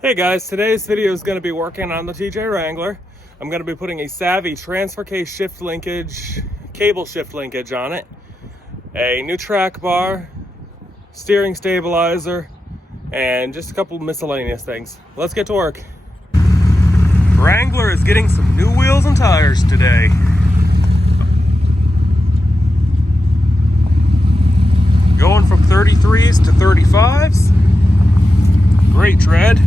Hey guys, today's video is going to be working on the TJ Wrangler. I'm going to be putting a Savvy transfer case shift linkage, cable shift linkage on it, a new track bar, steering stabilizer, and just a couple of miscellaneous things. Let's get to work. Wrangler is getting some new wheels and tires today. Going from 33s to 35s. Great tread.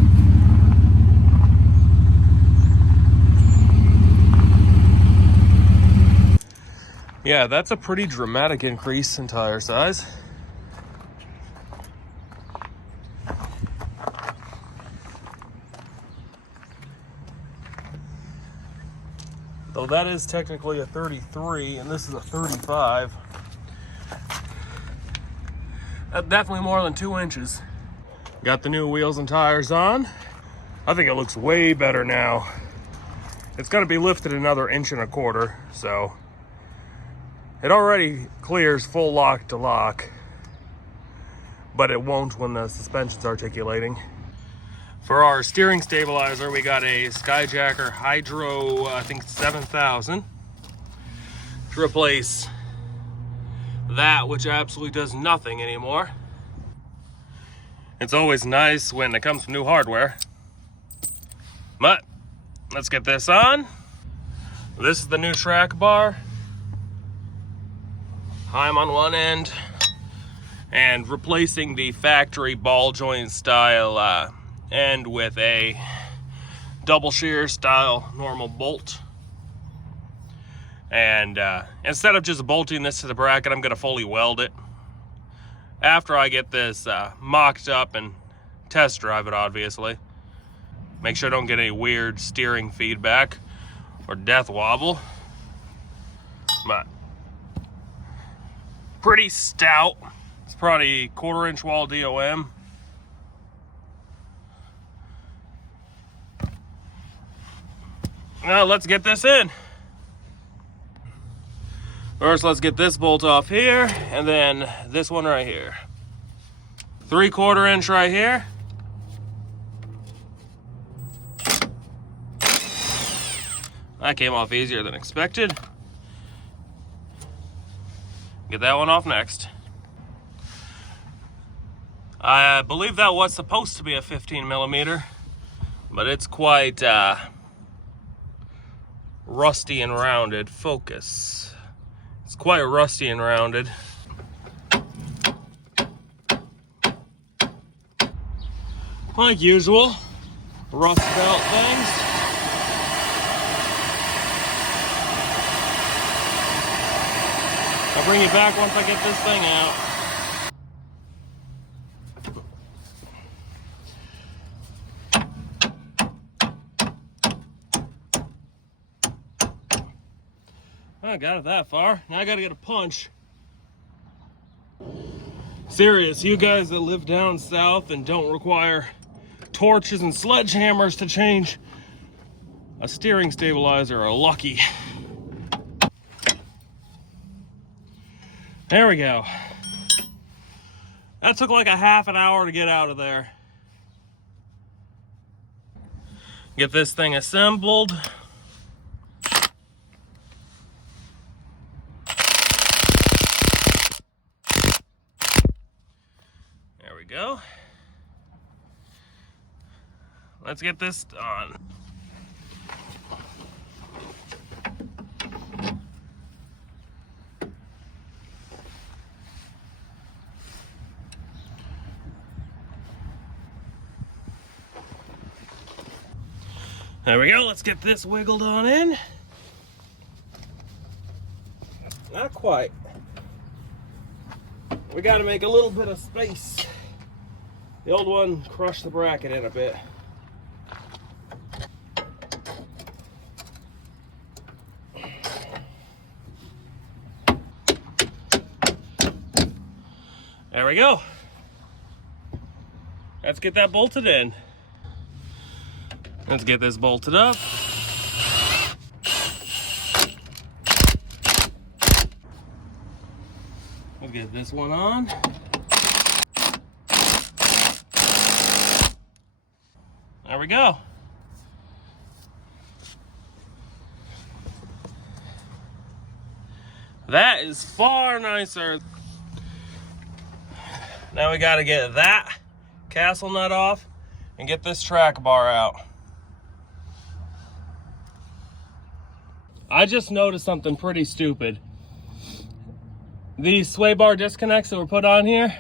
Yeah, that's a pretty dramatic increase in tire size. Though that is technically a 33 and this is a 35. That's definitely more than 2 inches. Got the new wheels and tires on. I think it looks way better now. It's gonna be lifted another 1.25 inches, so it already clears full lock to lock, but it won't when the suspension's articulating. For our steering stabilizer, we got a Skyjacker Hydro, I think 7000, to replace that, which absolutely does nothing anymore. It's always nice when it comes from new hardware. But let's get this on. This is the new track bar. I'm on one end, and replacing the factory ball joint style end with a double shear style normal bolt. And instead of just bolting this to the bracket, I'm gonna fully weld it after I get this mocked up and test drive it, obviously. Make sure I don't get any weird steering feedback or death wobble. But pretty stout. It's probably 1/4 inch wall DOM. Now let's get this in. First, let's get this bolt off here, and then this one right here. 3/4 inch right here. That came off easier than expected. Get that one off next. I believe that was supposed to be a 15mm, but it's quite rusty and rounded. Focus. It's quite rusty and rounded. Like usual, rust belt things. I'll bring you back once I get this thing out. I got it that far. Now I gotta get a punch. Serious, you guys that live down south and don't require torches and sledgehammers to change a steering stabilizer are lucky. There we go. That took like a half an hour to get out of there. Get this thing assembled. There we go. Let's get this on. There we go, let's get this wiggled on in. Not quite. We gotta make a little bit of space. The old one crushed the bracket in a bit. There we go. Let's get that bolted in. Let's get this bolted up. Let's get this one on. There we go. That is far nicer. Now we got to get that castle nut off and get this track bar out. I just noticed something pretty stupid. These sway bar disconnects that were put on here,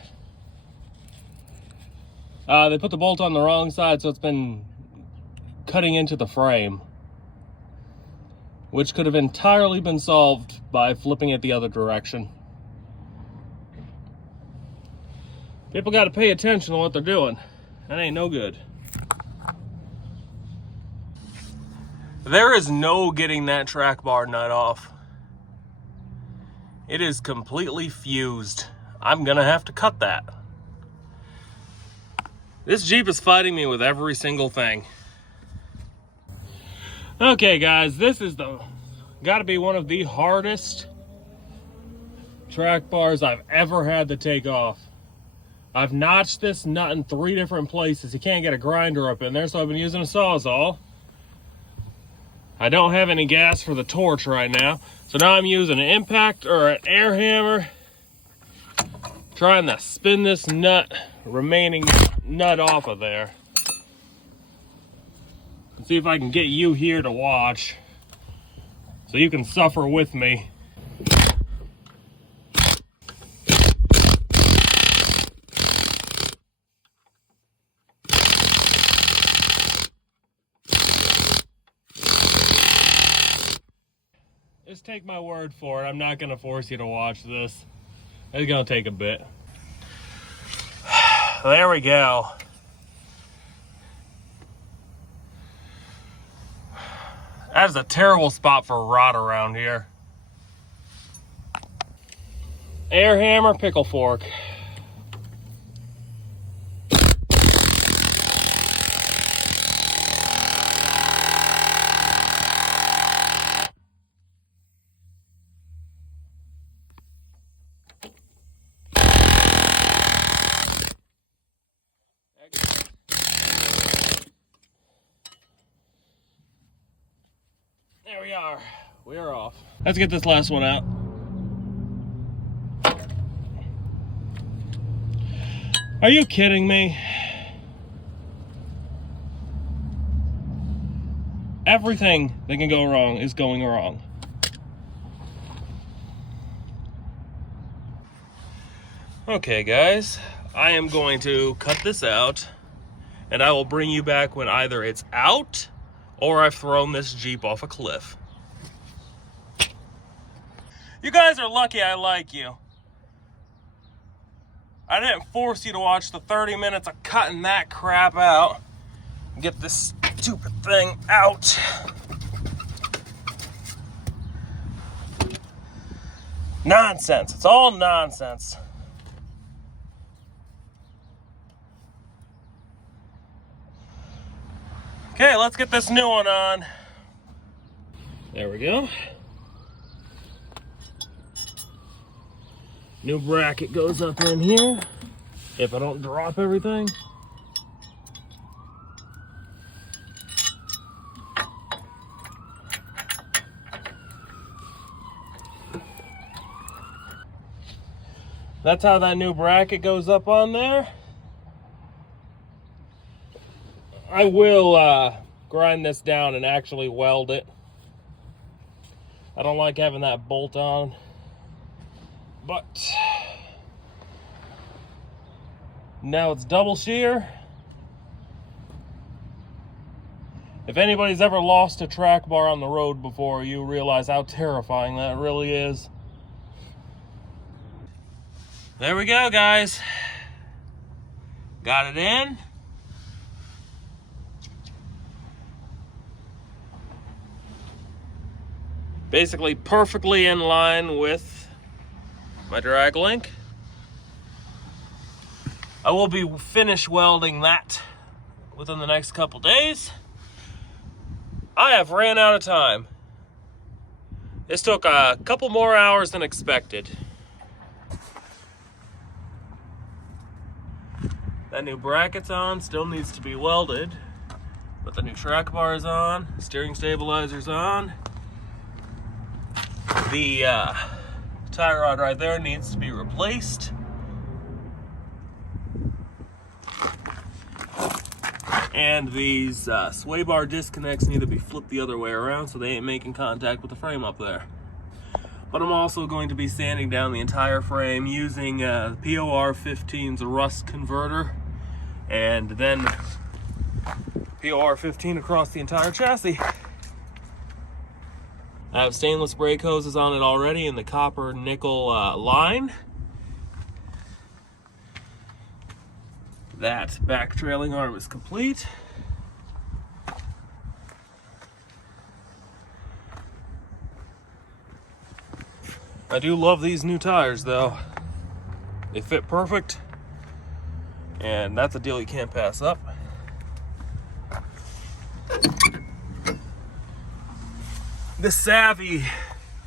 they put the bolt on the wrong side, so it's been cutting into the frame, which could have entirely been solved by flipping it the other direction. People got to pay attention to what they're doing. That ain't no good. There is no getting that track bar nut off. It is completely fused. I'm gonna have to cut that. This Jeep is fighting me with every single thing. Okay guys, this is gotta be one of the hardest track bars I've ever had to take off. I've notched this nut in 3 different places. You can't get a grinder up in there, so I've been using a Sawzall. I don't have any gas for the torch right now, so now I'm using an impact or an air hammer, trying to spin this remaining nut off of there. Let's see if I can get you here to watch, so you can suffer with me. Just take my word for it. I'm not going to force you to watch this. It's going to take a bit. There we go. That's a terrible spot for rot around here. Air hammer, pickle fork. There we are. We are off. Let's get this last one out. Are you kidding me? Everything that can go wrong is going wrong. Okay, guys, I am going to cut this out, and I will bring you back when either it's out or I've thrown this Jeep off a cliff. You guys are lucky I like you. I didn't force you to watch the 30 minutes of cutting that crap out. Get this stupid thing out. Nonsense. It's all nonsense. Okay, let's get this new one on. There we go. New bracket goes up in here, if I don't drop everything. That's how that new bracket goes up on there. I will grind this down and actually weld it. I don't like having that bolt on, but now it's double shear. If anybody's ever lost a track bar on the road before, you realize how terrifying that really is. There we go, guys. Got it in. Basically perfectly in line with my drag link. I will be finish welding that within the next couple days. I have ran out of time. This took a couple more hours than expected. That new bracket's on, still needs to be welded. Put the new track bars on, steering stabilizers on. The tie rod right there needs to be replaced. And these sway bar disconnects need to be flipped the other way around so they ain't making contact with the frame up there. But I'm also going to be sanding down the entire frame using POR 15's rust converter, and then POR 15 across the entire chassis. I have stainless brake hoses on it already in the copper nickel line. That back trailing arm is complete. I do love these new tires though. They fit perfect, and that's a deal you can't pass up. The Savvy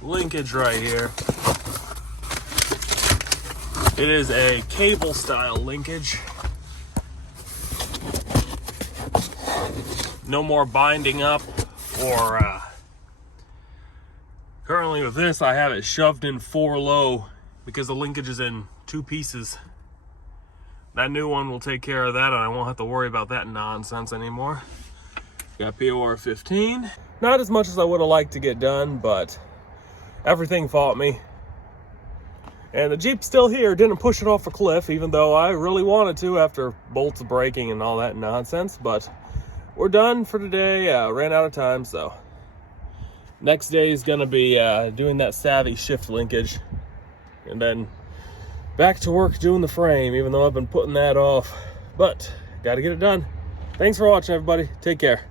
linkage right here. It is a cable style linkage. No more binding up or currently with this I have it shoved in 4 low because the linkage is in 2 pieces. That new one will take care of that and I won't have to worry about that nonsense anymore. Got POR 15. Not as much as I would have liked to get done, but everything fought me. And the Jeep's still here, didn't push it off a cliff, even though I really wanted to after bolts breaking and all that nonsense. But we're done for today. Ran out of time, so next day is gonna be doing that Savvy shift linkage, and then back to work doing the frame, even though I've been putting that off. But gotta get it done. Thanks for watching, everybody. Take care.